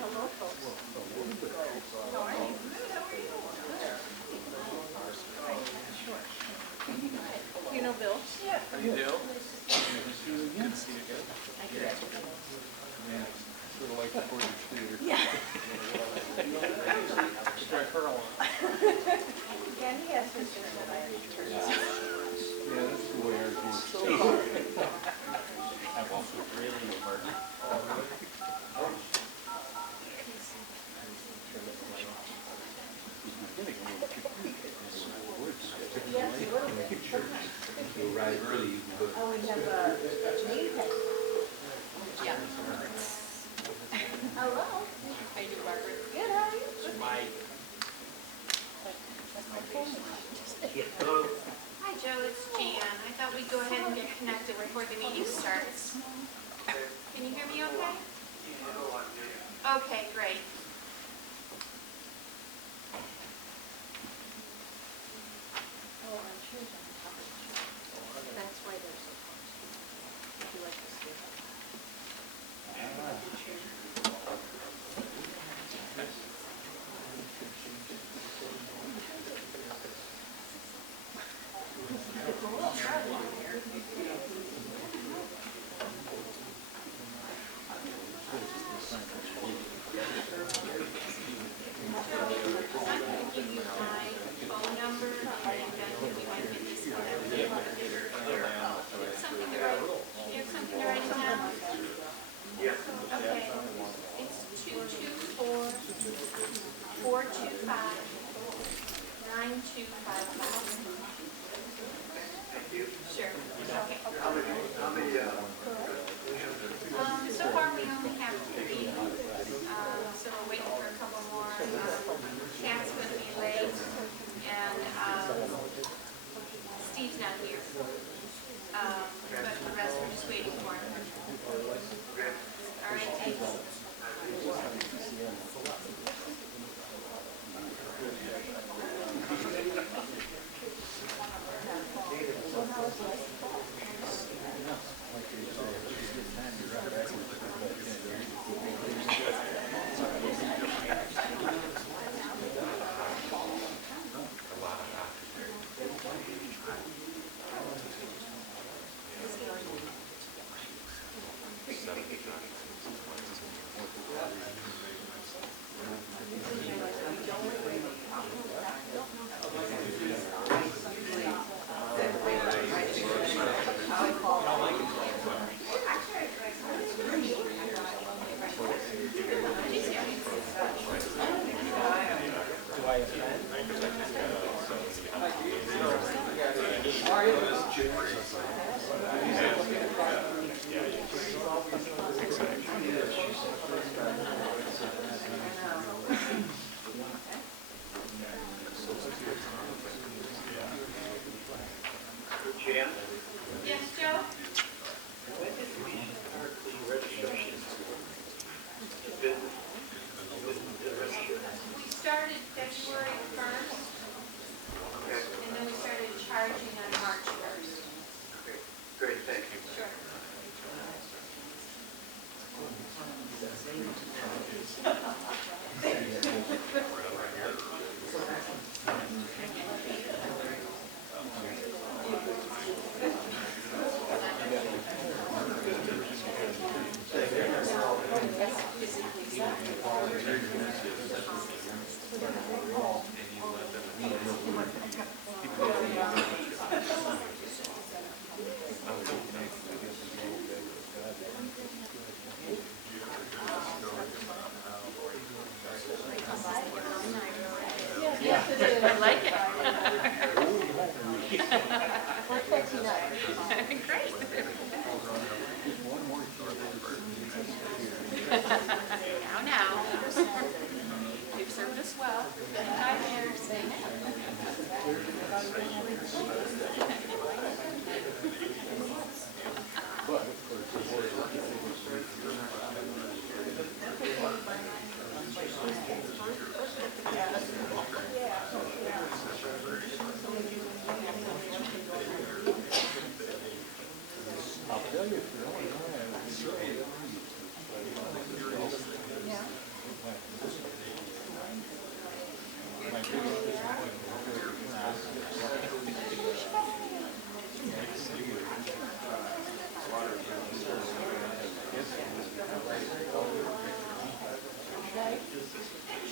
Hello, folks. How are you? Sure. You know Bill? Yeah. How you doing? Good to see you again. Sort of like the Portage Theater. Yeah. Drag her along. Yeah, he has his that I already turned. Yeah, that's the way ours is. I've also really worked. Right early. Oh, we have a name tag. Yeah. Hello. How you doing, Margaret? Good, how are you? Good. Hello. Hi, Joe. It's Jan. I thought we'd go ahead and get connected before the meeting starts. Can you hear me okay? Okay, great. Oh, I'm sure it's on top of the chair. That's why they're so close. Would you like to see it? I'm going to give you my phone number, and then we might get this one. You have something to write? You have something to write down? Okay. It's 224-425-9255. Sure. Okay. So far we only have 3, so we're waiting for a couple more. Chad's going to be late, and Steve's not here. But the rest we're just waiting for. All right, thanks. Yes, Joe? We started February 1st, and then we started charging on March 1st. Great, thank you. Sure. Yes, it is. I like it. We're catching up. Great. Now. You've served us well. 5 years. I'll tell you, if you're only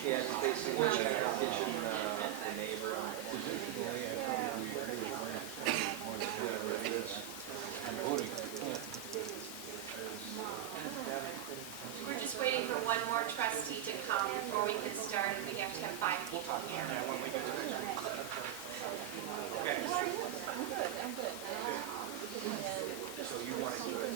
Yeah, it's basically check the kitchen, the neighbor on the We're just waiting for one more trustee to come before we can start. We have to have 5 people here. So you want to do it?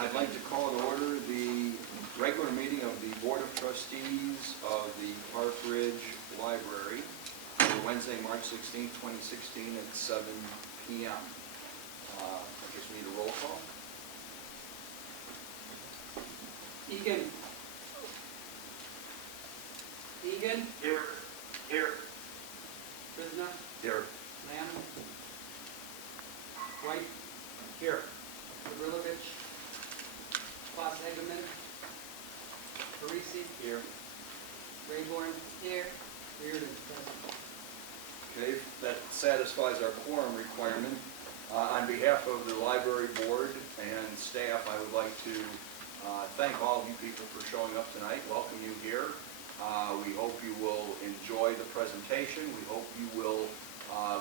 I'd like to call to order the regular meeting of the Board of Trustees of the Park Ridge Library for Wednesday, March 16, 2016 at 7 p.m. I guess we need a roll call. Egan. Egan. Here. Here. Prisna. Here. Lamb. White. Here. Gavrilovich. Klaus Hegeman. Parisi. Here. Rayborn. Here. Reardon. Present. Okay, that satisfies our quorum requirement. On behalf of the library board and staff, I would like to thank all of you people for showing up tonight, welcome you here. We hope you will enjoy the presentation. We hope you will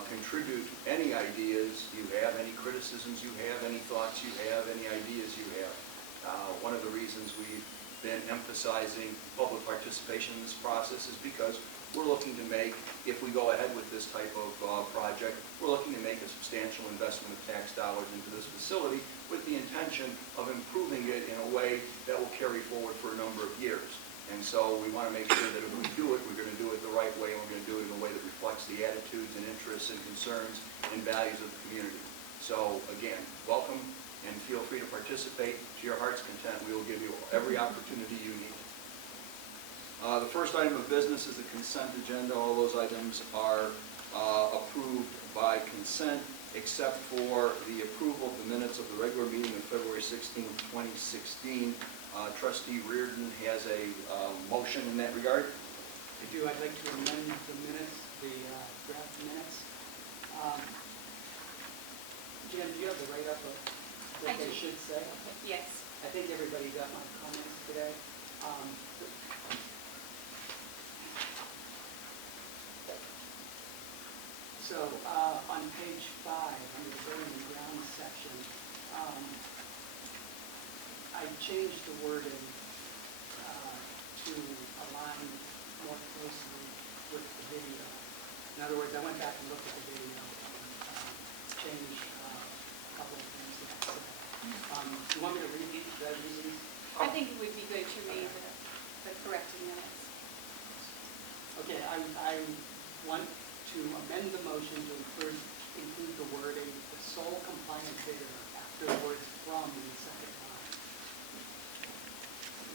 contribute any ideas you have, any criticisms you have, any thoughts you have, any ideas you have. One of the reasons we've been emphasizing public participation in this process is because we're looking to make, if we go ahead with this type of project, we're looking to make a substantial investment of tax dollars into this facility with the intention of improving it in a way that will carry forward for a number of years. And so we want to make sure that if we do it, we're going to do it the right way, and we're going to do it in a way that reflects the attitudes and interests and concerns and values of the community. So again, welcome and feel free to participate to your heart's content. We will give you every opportunity you need. The first item of business is the consent agenda. All those items are approved by consent, except for the approval of the minutes of the regular meeting of February 16, 2016. Trustee Reardon has a motion in that regard. I'd like to amend the minutes, the draft minutes. Jen, do you have the write-up of what I they do. should say? Yes. I think everybody got my comments today. page 5, under the building and grounds section, I changed the wording to align more closely with the video. In other words, I went back and looked at the video and changed a couple of things that I said. Do you want me to read these reasons? I think it would be good to read the corrected minutes. Okay, I want to amend the motion to include the wording, the sole compliant bidder, after the words from in the second line.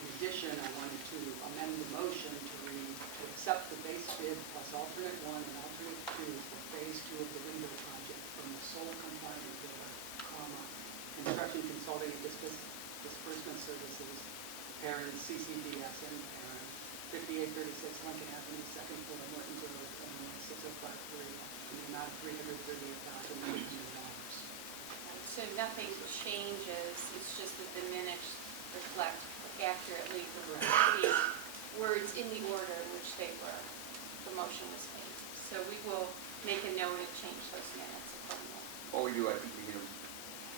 In addition, I wanted to amend the motion to read, to accept the base bid plus alternate 1 and alternate 2 for phase 2 of the window project from the sole compliant bidder, comma, construction consulting and disbursement services, Perrin, CCDS, and Perrin, 5836 Lincoln Avenue, second floor, Norton Grove, Illinois, 6053, in the amount of $338,900. So nothing changes, it's just that the minutes reflect accurately the words in the order in which the motion was made. So we will make a note and change those minutes accordingly. All we do, I think we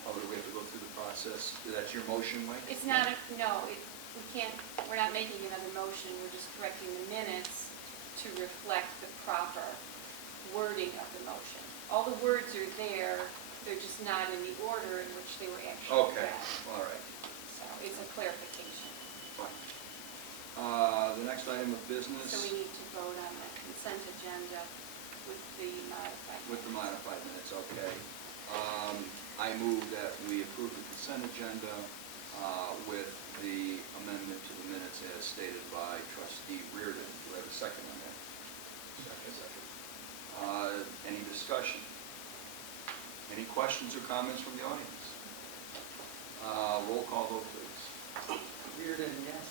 have to go through the process. That's your motion, Mike? It's not, we can't, we're not making another motion, we're just correcting the minutes to reflect the proper wording of the motion. All the words are there, they're just not in the order in which they were actually Okay, read. all right. So it's a clarification. Fine. The next item of business. So we need to vote on the consent agenda with the modified. With the modified minutes, okay. I move that we approve the consent agenda with the amendment to the minutes as stated by trustee Reardon. Do I have a second on that? Second. Any discussion? Any questions or comments from the audience? Roll call vote, please. Reardon, yes.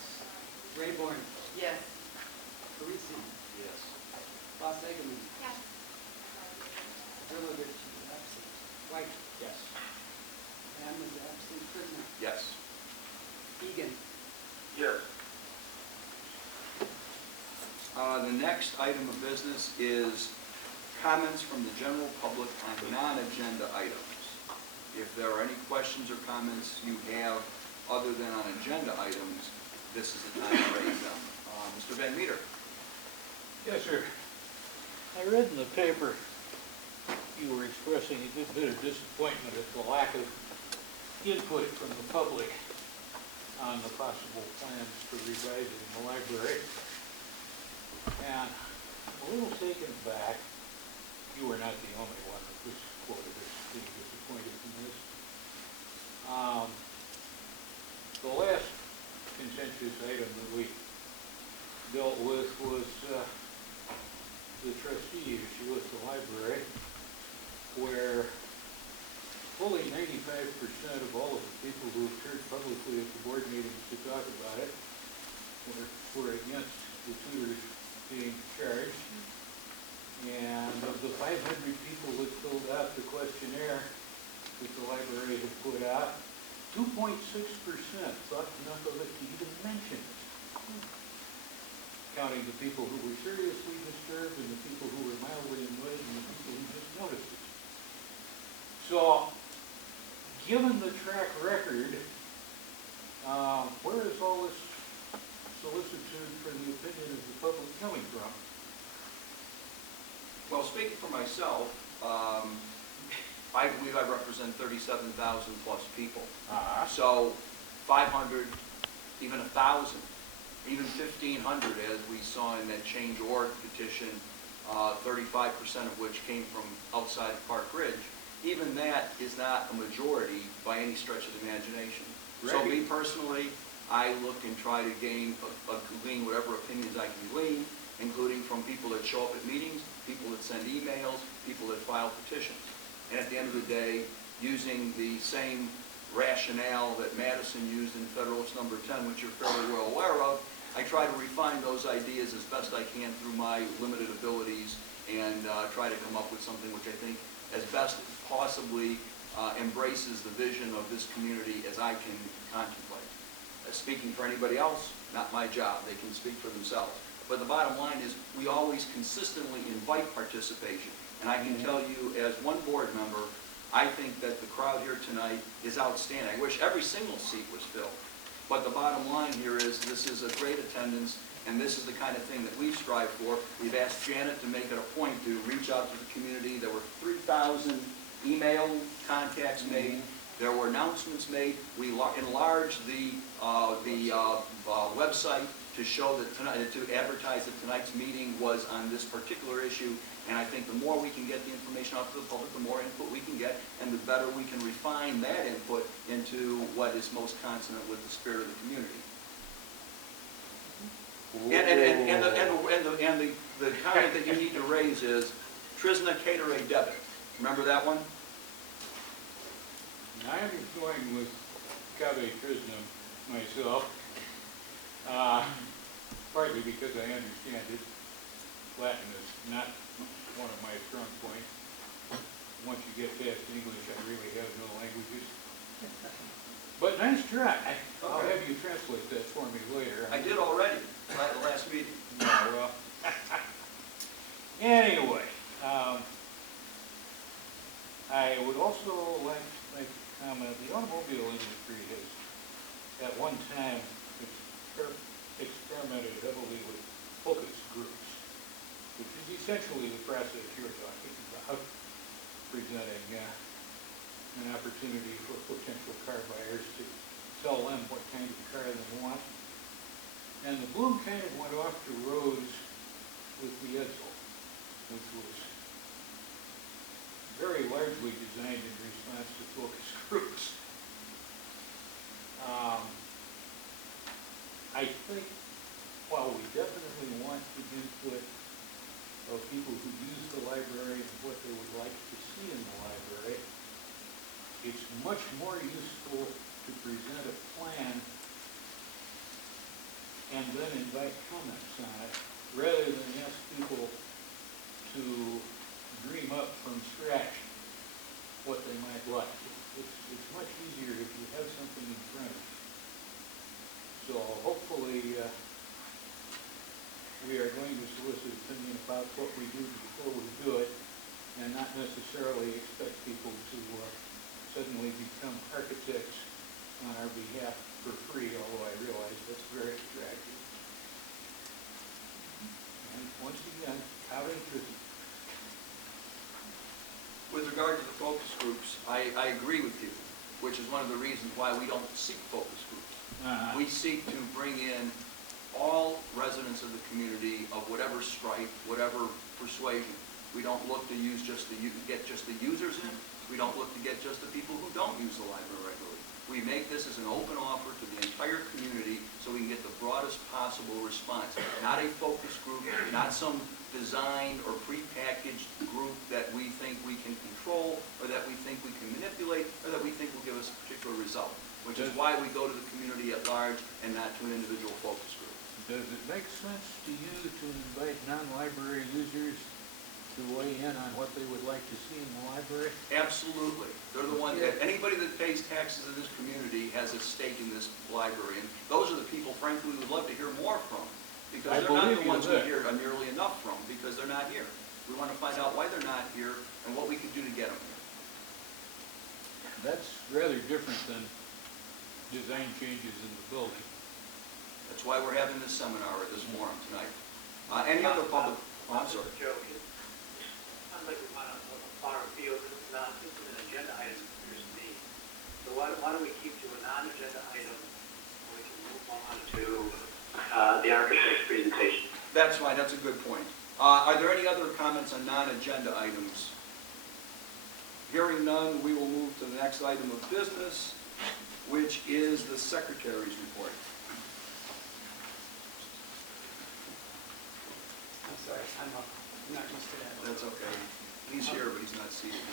Rayborn? Yes. Parisi? Yes. Boss Eggman? Yes. Gurlovich is absent. White? Yes. Ham is absent. Prisoner? Yes. Egan? Yes. The next item of business is comments from the general public on non-agenda items. If there are any questions or comments you have other than on agenda items, this is the time to raise them. Mr. Van Meter. Yes, sir. I read in the paper you were expressing a good bit of disappointment at the lack of input from the public on the possible plans for revising the library. And I'm a little taken aback. You were not the only one that was quoted as being disappointed in this. The last contentious item that we dealt with was the trustee issue with the library, where fully 95% of all of the people who appeared publicly at the board meetings to talk about it were against the tutors being charged. And of the 500 people that filled out the questionnaire that the library had put out, 2.6% thought enough of it to even mention it. Counting the people who were seriously disturbed and the people who were mildly annoyed and the people who just noticed it. So, given the track record, where is all this solicitude for the opinion of the public coming from? Well, speaking for myself, I believe I represent 37,000 plus people. So 500, even 1,000, even 1,500, as we saw in that change org petition, 35% of which came from outside of Park Ridge. Even that is not a majority by any stretch of the imagination. So me personally, I look and try to glean whatever opinions I can glean, including from people that show up at meetings, people that send emails, people that file petitions. And at the end of the day, using the same rationale that Madison used in Federalist Number 10, which you're fairly well aware of, I try to refine those ideas as best I can through my limited abilities and try to come up with something which I think as best possibly embraces the vision of this community as I can contemplate. Speaking for anybody else, not my job. They can speak for themselves. But the bottom line is we always consistently invite participation. And I can tell you, as one board member, I think that the crowd here tonight is outstanding. I wish every single seat was filled. But the bottom line here is this is a great attendance, and this is the kind of thing that we strive for. We've asked Janet to make it a point to reach out to the community. There were 3,000 email contacts made. There were announcements made. We enlarged the website to show that tonight, to advertise that tonight's meeting was on this particular issue. And I think the more we can get the information out to the public, the more input we can get, and the better we can refine that input into what is most consonant with the spirit of the community. And the comment that you need to raise is Trisna Caterate debit. Remember that one? I'm going with Cave Trisna myself, partly because I understand it. Latin is not one of my strong points. Once you get past English, I really have no languages. But nice try. I'll have you translate that for me later. I did already, at the last meeting. Yeah, well. Anyway, I would also like to make a comment. The automobile industry has, at one time, experimented heavily with focus groups, which is essentially the process you're talking about, presenting an opportunity for potential car buyers to tell them what kind of car they want. And the bloom kind of went off the roads with the Edsel, which was very largely designed in response to focus groups. I think while we definitely want the input of people who use the library and what they would like to see in the library, it's much more useful to present a plan and then invite comments on it, rather than ask people to dream up from scratch what they might like. It's much easier if you have something in front of you. So hopefully we are going to solicit opinion about what we do before we do it, and not necessarily expect people to suddenly become architects on our behalf for free, although I realize that's very attractive. And once again, how interesting. With regard to the focus groups, I agree with you, which is one of the reasons why we don't seek focus groups. We seek to bring in all residents of the community of whatever stripe, whatever persuasion. We don't look to use get just the users in. We don't look to get just the people who don't use the library regularly. We make this as an open offer to the entire community so we can get the broadest possible response. Not a focus group, not some designed or prepackaged group that we think we can control, or that we think we can manipulate, or that we think will give us a particular result, which is why we go to the community at large and not to an individual focus group. Does it make sense to you to invite non-library users to weigh in on what they would like to see in the library? Absolutely. They're the ones that, anybody that pays taxes in this community has a stake in this library. And those are the people, frankly, we would love to hear more from. Because they're not the ones we hear nearly enough from, because they're not here. We want to find out why they're not here and what we can do to get them here. That's rather different than design changes in the building. That's why we're having this seminar or this forum tonight. Any other public? Oh, I'm sorry. Joe, sounds like we want a far field, this is an agenda item, it appears to me. So why don't we keep to a non-agenda item, and we can move on to the architect's presentation. That's fine, that's a good point. Are there any other comments on non-agenda items? Hearing none, we will move to the next item of business, which is the Secretary's report. I'm sorry, I'm not used to that. That's okay. He's here, but he's not seated.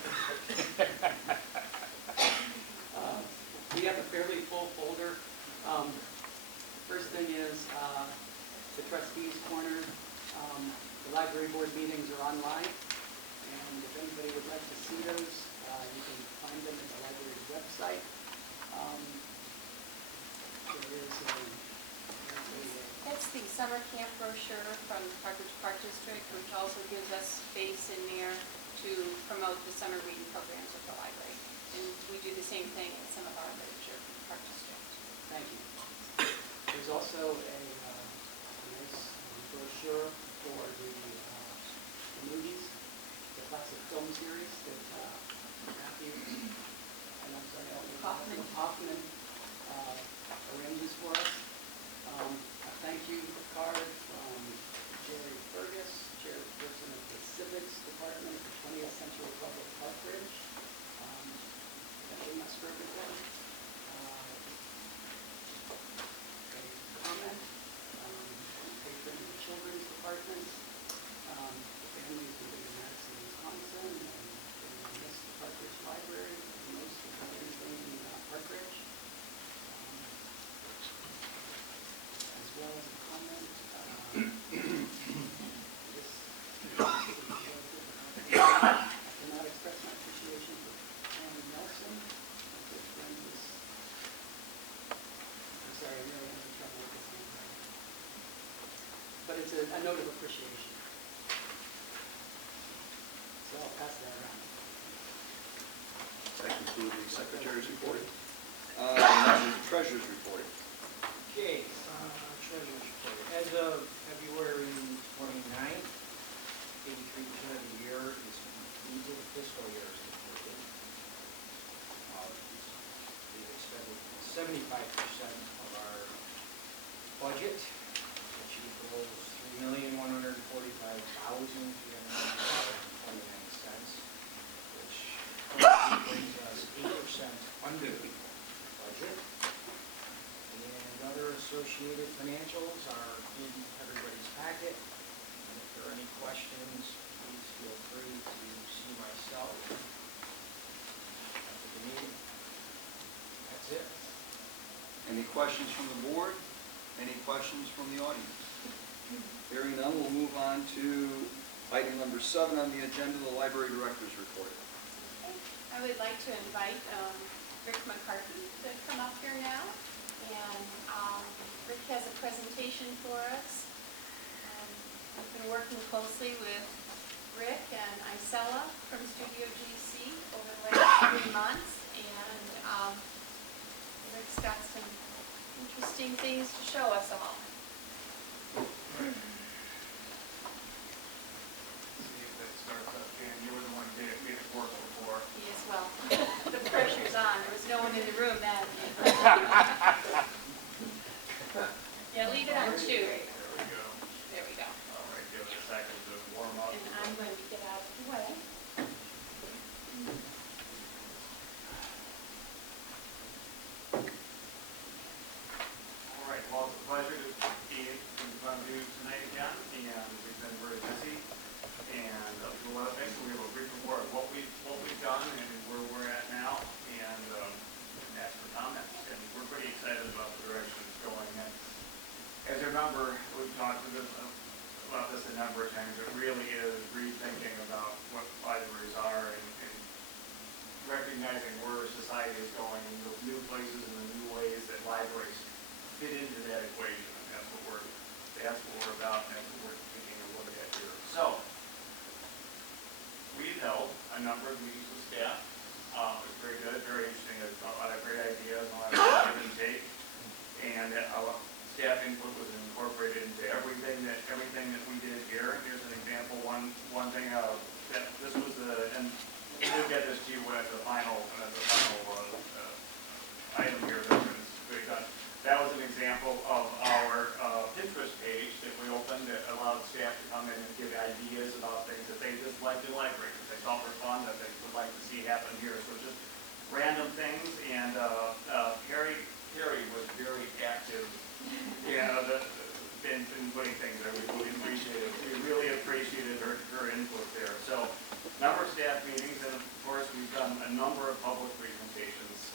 We have a fairly full folder. First thing is the trustees' corner. The library board meetings are online, and if anybody would like to see those, you can find them at the library's website. There is That's the summer camp brochure from the Park District, which also gives us space in there to promote the summer reading programs at the library. And we do the same thing in some of our literature park districts. Thank you. There's also a nice brochure for the movies, the classic film series that Matthew, and I'm sorry, I don't know, Hoffman arranges for us. A thank you card from Jerry Fergus, chairperson of the Civics Department at the 20th Century Club of Park Ridge. Definitely must for everything. A comment from patron of the Children's Department. The families who live in Madison, Wisconsin, and they miss the Park Ridge Library the most of anything in Park Ridge. As well as a comment. I cannot express my appreciation for Pam Nelson, my good friend is, I'm sorry, I'm really having trouble with this handwriting. But it's a note of appreciation. So I'll pass that around. That concludes the secretary's report. Now the treasurer's report. Okay, treasurer's report. As of February 29th, 83% of the year is completed, fiscal year is completed. We've expended 75% of our budget, which equals $3,145,399.29, which currently brings us 8% under budget. And other associated financials are in everybody's packet. And if there are any questions, please feel free to see myself after the meeting. That's it. Any questions from the board? Any questions from the audience? Hearing none, we'll move on to item number 7 on the agenda, the library director's report. I would like to invite Rick McCarthy to come up here now. And Rick has a presentation for us. I've been working closely with Rick and Isella from Studio GC over the last 3 months. And Rick's got some interesting things to show us all. See if that starts up, Dan. You were the one who made it work before. Yes, well, the pressure's on. There was no one in the room then. Yeah, leave it on 2. There we go. There we go. All right, give it a second to warm up. And I'm going to get out of the way. All right, well, it's a pleasure to be in front of you tonight again, and we've been very busy and up to a lot of things. We have a brief report of what we've done and where we're at now, and ask for comments. And we're pretty excited about the direction it's going in. As you remember, we've talked about this a number of times. It really is rethinking about what libraries are and recognizing where society is going and those new places and the new ways that libraries fit into that equation. And that's what we're about, and that's what we're taking a look at here. So, we've held a number of meetings with staff. It was very good, very interesting. There's a lot of great ideas, a lot of give and take. And staff input was incorporated into everything that we did here. Here's an example. One thing that this was and we'll get this to you at the final item here. That was an example of our Pinterest page that we opened that allowed staff to come in and give ideas about things that they just liked in libraries, that they thought were fun, that they would like to see happen here. So just random things. And Harry was very active. Yeah, in putting things there. We really appreciated her input there. So, number of staff meetings, and of course we've done a number of public presentations.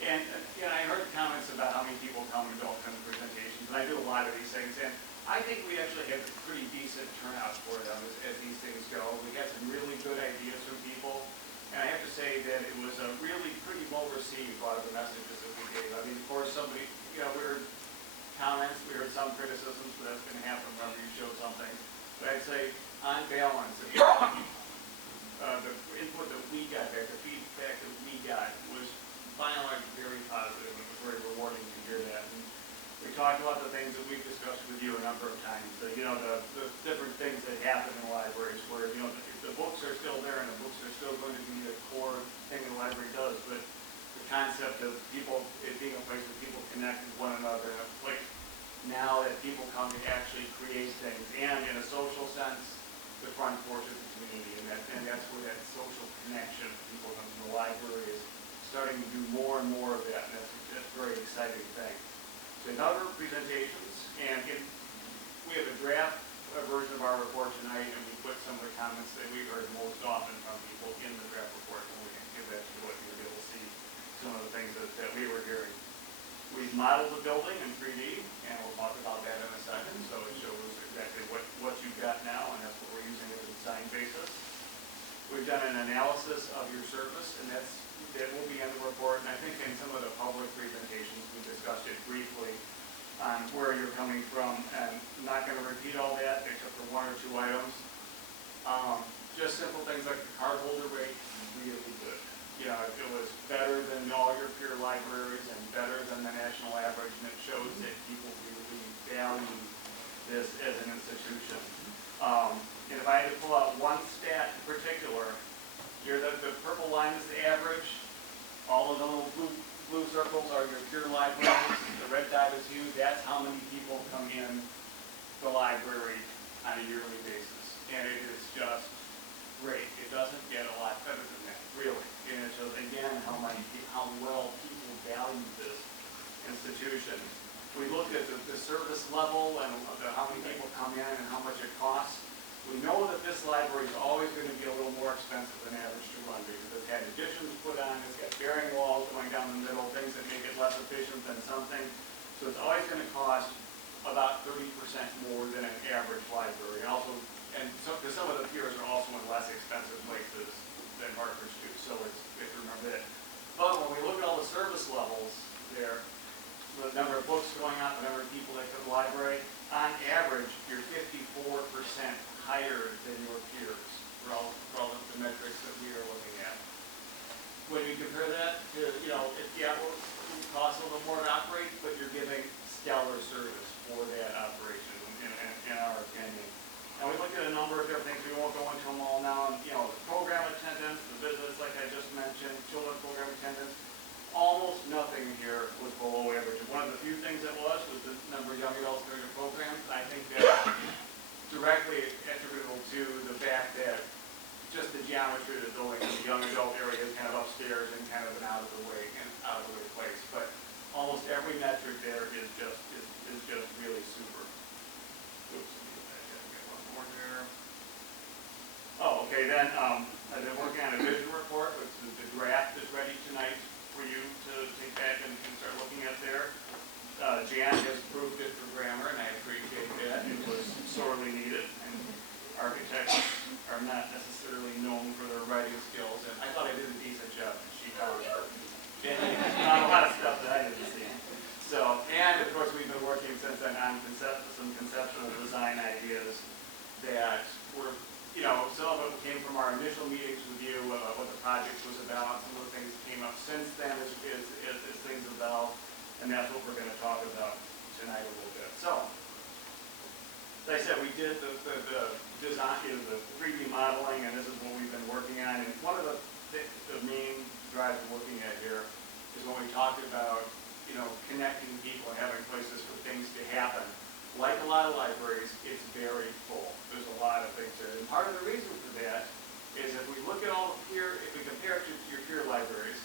And I heard comments about how many people come and don't come to presentations, and I do a lot of these things, and I think we actually have a pretty decent turnout for them as these things go. We got some really good ideas from people, and I have to say that it was really pretty well received by the messages that we gave. I mean, of course, we heard comments, we heard some criticisms, but that's going to happen whenever you show something. But I'd say, on balance, the input that we got back, the feedback that we got was by and large very positive, and it was very rewarding to hear that. And we talked about the things that we've discussed with you a number of times, the different things that happen in libraries where, the books are still there and the books are still going to be a core thing the library does, but the concept of it being a place where people connect with one another, like now that people come to actually create things, and in a social sense, the front porch of the community, and that's where that social connection of people come to the library is starting to do more and more of that, and that's a very exciting thing. So in other presentations, and we have a draft version of our report tonight, and we put some of the comments that we heard most often from people in the draft report, and we can give that to what you'll be able to see some of the things that we were hearing. We've modeled the building in 3D, and we'll talk about that in a second, so it shows exactly what you've got now, and that's what we're using as a design basis. We've done an analysis of your surface, and that will be in the report, and I think in some of the public presentations, we discussed it briefly on where you're coming from, and I'm not going to repeat all that except for one or two items. Just simple things like the card holder rate, really good. It was better than all your peer libraries and better than the national average, and it shows that people really value this as an institution. And if I had to pull out one stat in particular, here the purple line is the average. All of the little blue circles are your peer libraries. The red dot is you. That's how many people come in the library on a yearly basis. And it is just great. It doesn't get a lot better than that, really. And it shows, again, how well people value this institution. We looked at the service level and how many people come in and how much it costs. We know that this library is always going to be a little more expensive than average to run because it's had additions put on, it's got bearing walls going down the middle, things that make it less efficient than something. So it's always going to cost about 30% more than an average library. Because some of the peers are also in less expensive places than Hartford's do, so we have to remember that. But when we look at all the service levels there, the number of books going out, the number of people that come to the library, on average, you're 54% higher than your peers relative to the metrics that we are looking at. When you compare that to, it costs a little more to operate, but you're giving stellar service for that operation, in our opinion. And we looked at a number of different things. We won't go into them all now. The program attendance, the visits, like I just mentioned, children's program attendance. Almost nothing here was below average. One of the few things that was the number of young adults during the program. I think that's directly attributable to the fact that just the geometry of the building, the young adult area is kind of upstairs and kind of an out of the way place. But almost every metric there is just really super. Oops, I got one more there. Oh, okay. Then I've been working on a vision report, which the draft is ready tonight for you to take back and start looking at there. Jan has approved it for grammar, and I appreciate that. It was sorely needed, and architects are not necessarily known for their writing skills, and I thought I did a decent job, and she found not a lot of stuff that I didn't see. So, and of course we've been working since then on some conceptual design ideas that were, some of it came from our initial meetings with you, what the project was about. Some of the things that came up since then as things developed, and that's what we're going to talk about tonight a little bit. So, as I said, we did the design, the 3D modeling, and this is what we've been working on. And one of the main drives we're looking at here is when we talked about, connecting people and having places for things to happen. Like a lot of libraries, it's very full. There's a lot of things there. And part of the reason for that is if we look at if we compare it to your peer libraries,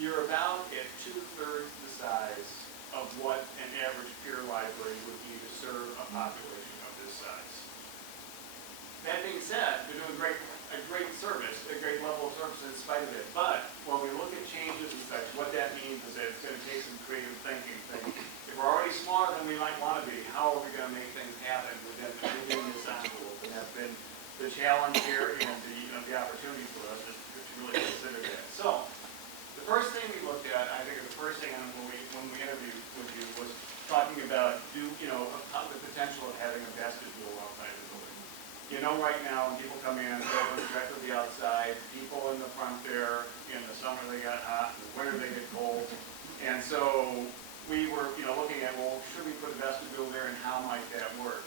you're about at 2/3 the size of what an average peer library would be to serve a population of this size. That being said, they're doing a great service, a great level of service in spite of it. But when we look at changes and such, what that means is that it's going to take some creative thinking. If we're already smaller than we might want to be, how are we going to make things happen within this envelope? And that's been the challenge here and the opportunity for us is to really consider that. So, the first thing we looked at, I think the first thing when we interviewed with you was talking about the potential of having a vestibule outside the building. You know, right now, when people come in, they open directly to the outside, people in the front there, in the summer they got hot, in the winter they get cold. And so we were, looking at, well, should we put a vestibule there and how might that work?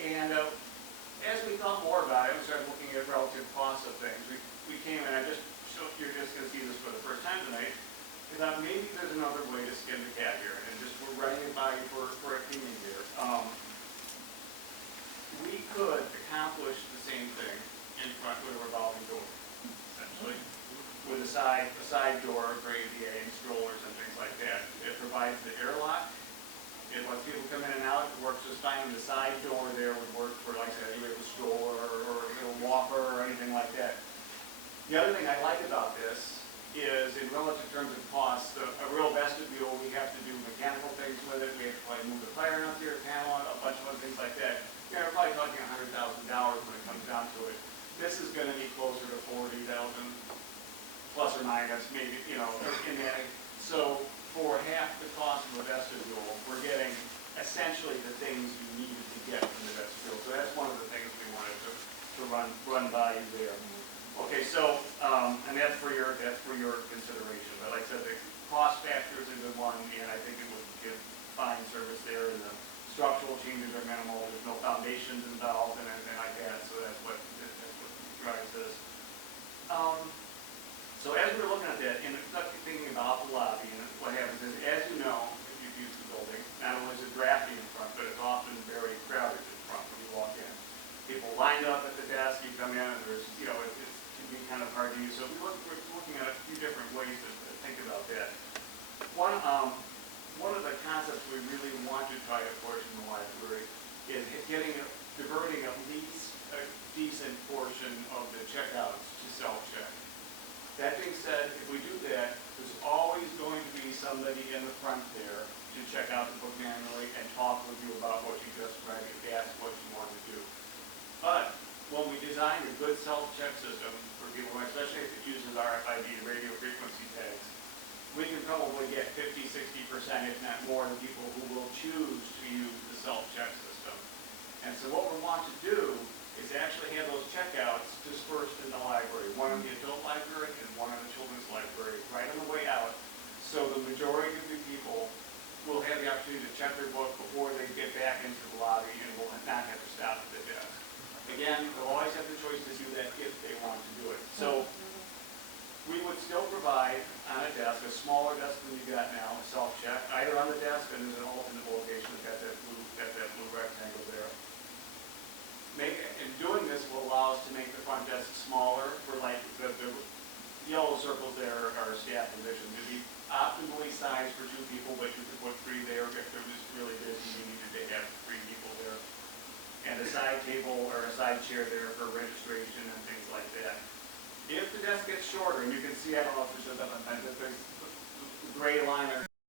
And as we thought more about it, we started looking at relative costs of things. We came in, you're just going to see this for the first time tonight, we thought maybe there's another way to skin the cat here, and just we're running it by you for opinion here. We could accomplish the same thing in front with a revolving door, essentially, with a side door for ADA and strollers and things like that. It provides the airlock. It lets people come in and out. It works just fine. The side door there would work for, like I said, either a stroller or a walker or anything like that. The other thing I like about this is, in relative terms of cost, a real vestibule, we have to do mechanical things with it. We have to move the fire up here, panel, a bunch of other things like that. We're probably talking $100,000 when it comes down to it. This is going to be closer to $40,000, plus or minus, maybe, in that. So for half the cost of a vestibule, we're getting essentially the things you needed to get from the vestibule. So that's one of the things we wanted to run by you there. Okay, so and that's for your consideration. But like I said, the cost factor is a good one, and I think it would give fine service there. And the structural changes are minimal. There's no foundations involved and anything like that. So that's what drives this. So as we're looking at that, and thinking about the lobby, and what happens is, as you know, if you've used the building, not only is it drafty in front, but it's often very crowded in front when you walk in. People lined up at the desk, you come in, and there's, it can be kind of hard to use. So we're looking at a few different ways to think about that. One of the concepts we really want to try to push in the library is diverting at least a decent portion of the checkouts to self-check. That being said, if we do that, there's always going to be somebody in the front there to check out the book manually and talk with you about what you just read if that's what you want to do. But when we design a good self-check system for people, especially if it uses RFID, radio frequency tags, we can probably get 50, 60%, if not more, of people who will choose to use the self-check system. And so what we want to do is actually have those checkouts dispersed in the library, one in the adult library and one in the children's library, right on the way out. So the majority of the people will have the opportunity to check their book before they get back into the lobby and will not have to stop at the desk. Again, they'll always have the choice to do that if they want to do it. So we would still provide on a desk, a smaller desk than you got now, self-check, either on the desk and there's an alternate location that's got that blue rectangle there. And doing this will allow us to make the front desk smaller for like the yellow circles there are staff positions. It'd be optimally sized for 2 people, but you could put 3 there if it was really busy, you needed to have 3 people there. And a side table or a side chair there for registration and things like that. If the desk gets shorter, and you can see, I don't know if this shows up on time, but there's the gray line